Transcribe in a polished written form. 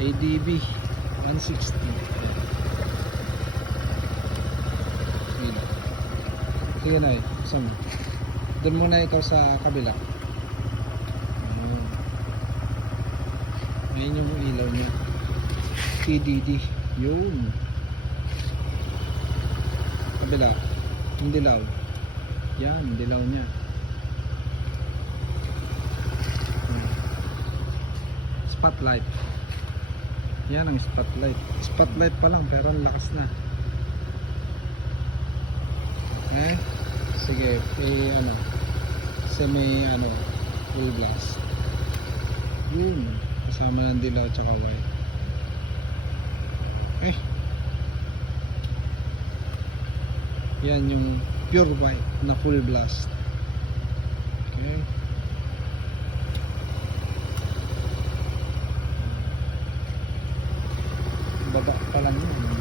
ADB 160. Ilaw. Sige na eh, sama. Doon muna ikaw sa kabila. Ayun yung ilaw niya. TDD. Yun. Kabila. Yung dilaw. Yan, dilaw niya. Spotlight. Yan ang spotlight. Spotlight pa lang pero ang lakas na. Okay? Sige, ano, semi full glass. Yun, kasama ng dilaw at saka white. Yan yung pure white na full blast. Okay. Baba pa lang yun.